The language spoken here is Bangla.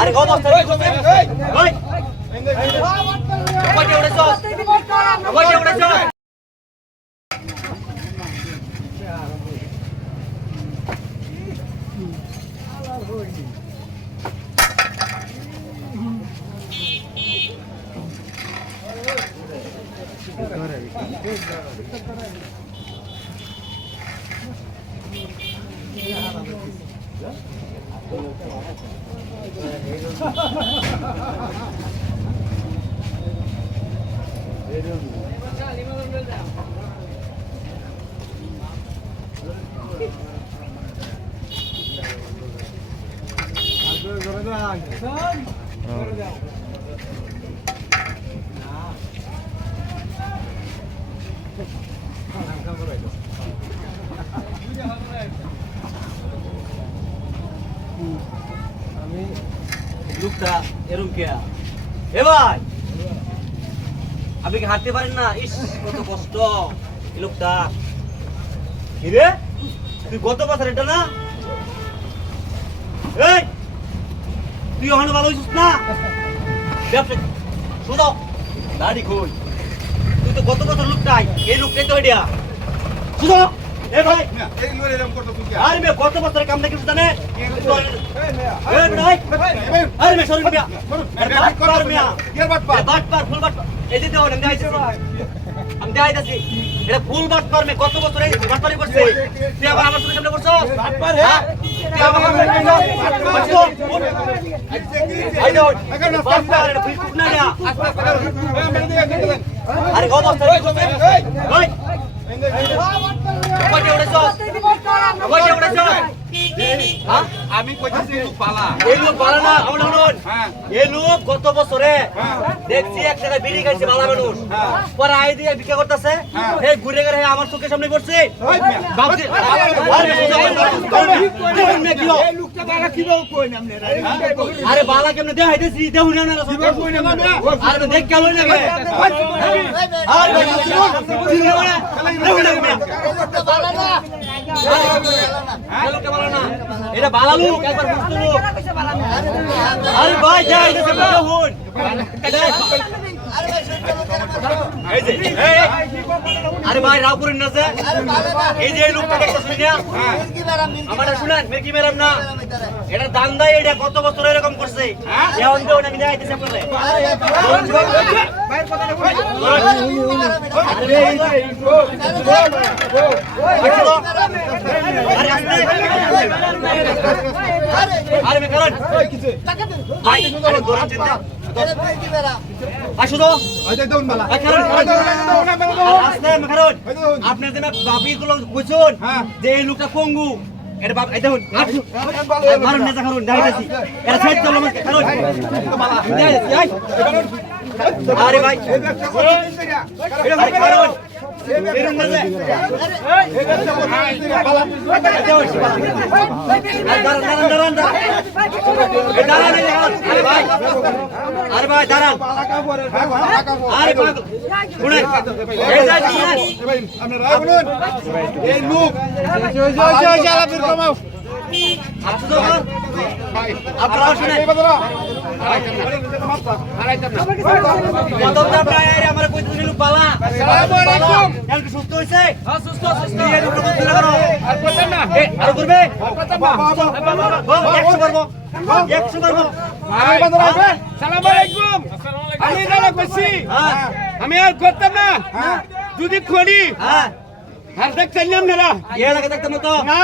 আরে গো বস্তা ওই কইতে উড়েছ কইতে উড়েছ আমি লোকটা এরম কে এ ভাই! আপনি কি হাঁটতে পারেন না? ইস, কত কষ্ট। এই লোকটা। কিরে তুই গত বছর এটা না? এই! তুই ওখানে ভালো হয়েছিস না? ব্যবসা শুধু দাড়ি কই তুই তো গত বছর লোকটাই এই লোকটাই তো এটা শুধু এ ভাই আরে মে গত বছরের কাম নাকি জানে? এ ভাই আরে মে সরুন মিয়া। আরে বাট পার মিয়া। এ বাট পার। ফুল বাট পার। এই যে দেও আমি দেখাইতেছি। আমি দেখাইতেছি। এটা ফুল বাট পার মে কত বছর এই বাট পারি করছে? তুই আবার আমার সামনে করছস বাট পার হ্যাঁ। তুই আবার আমার সামনে করছস আই দাও বাট পার। এটা ফুল কুট না না আরে গো বস্তা ওই কইতে উড়েছস হ্যাঁ আমি কইতেছি তুই পালা। এই লোক ভালো না আমার শুনুন হ্যাঁ। এই লোক গত বছরে হ্যাঁ। দেখছি এক টাকা বিড়ি খাইছে ভালো মানুষ। পরে আই দিয়ে ভিক্ষা করতেছে। হ্যাঁ। এই ঘুরে ঘুরে আমার চোখের সামনে পড়ছে। ওই মিয়া। ভাবছি আরে সোজা করে দাও। দেখুন মিয়া। কি হয়? আরে বালা কেমনে দেখাই দিছি দেখুন না না না আরে দেখ কেন না গে আরে ভাই চিনি না দেখুন না মিয়া আরে লোকটা ভালো না এটা বালালু একবার বুঝতো লোক আরে ভাই যাই দিছে দেখুন এই যে এই। আরে ভাই রাও করেন না যে এই যে লোকটা দেখতেছেন না আমার শুনেন মেকি মেরাম না এটা দান দেয় এটা কত বছর এরকম করছে এখন না আমি দেখাইতেছি আপনারে আরে আরে। আরে আরে দৌড়ান চিন্তা আসো তো আরে কারণ আস্তে মে কারণ আপনি যে বাপি গুলো কইছুন হ্যাঁ। যে এই লোকটা পঙ্গু এটা বাপ দেখুন মারুন নেতা কারণ দেখাইতেছি এটা সাইড চলো আমাকে আই আরে ভাই। আরে কারণ এরকম না যে আরে দাঁড়ান দাঁড়ান দাঁড়ান দাঁড়ান। দাঁড়ান দাঁড়ান। আরে ভাই দাঁড়ান। আরে শুনেন। এই যে শুনেন এই লোক। আপনি তো আপনারা শুনেন। কত প্রায় আরে আমার কইতে দিল পালা। আসসালামু আলাইকুম। একটু সুস্থ হইছে হ্যাঁ সুস্থ সুস্থ এই দুটো কথা দিলে করো আর করতেন না। আর করবে বাবা 100 করব। 100 করব সালাম আলাইকুম। আমি দাদা কইছি হ্যাঁ। আমি আর করতাম না। যদি করি হ্যাঁ। দেখতে দেখতেন না। এ লাগে না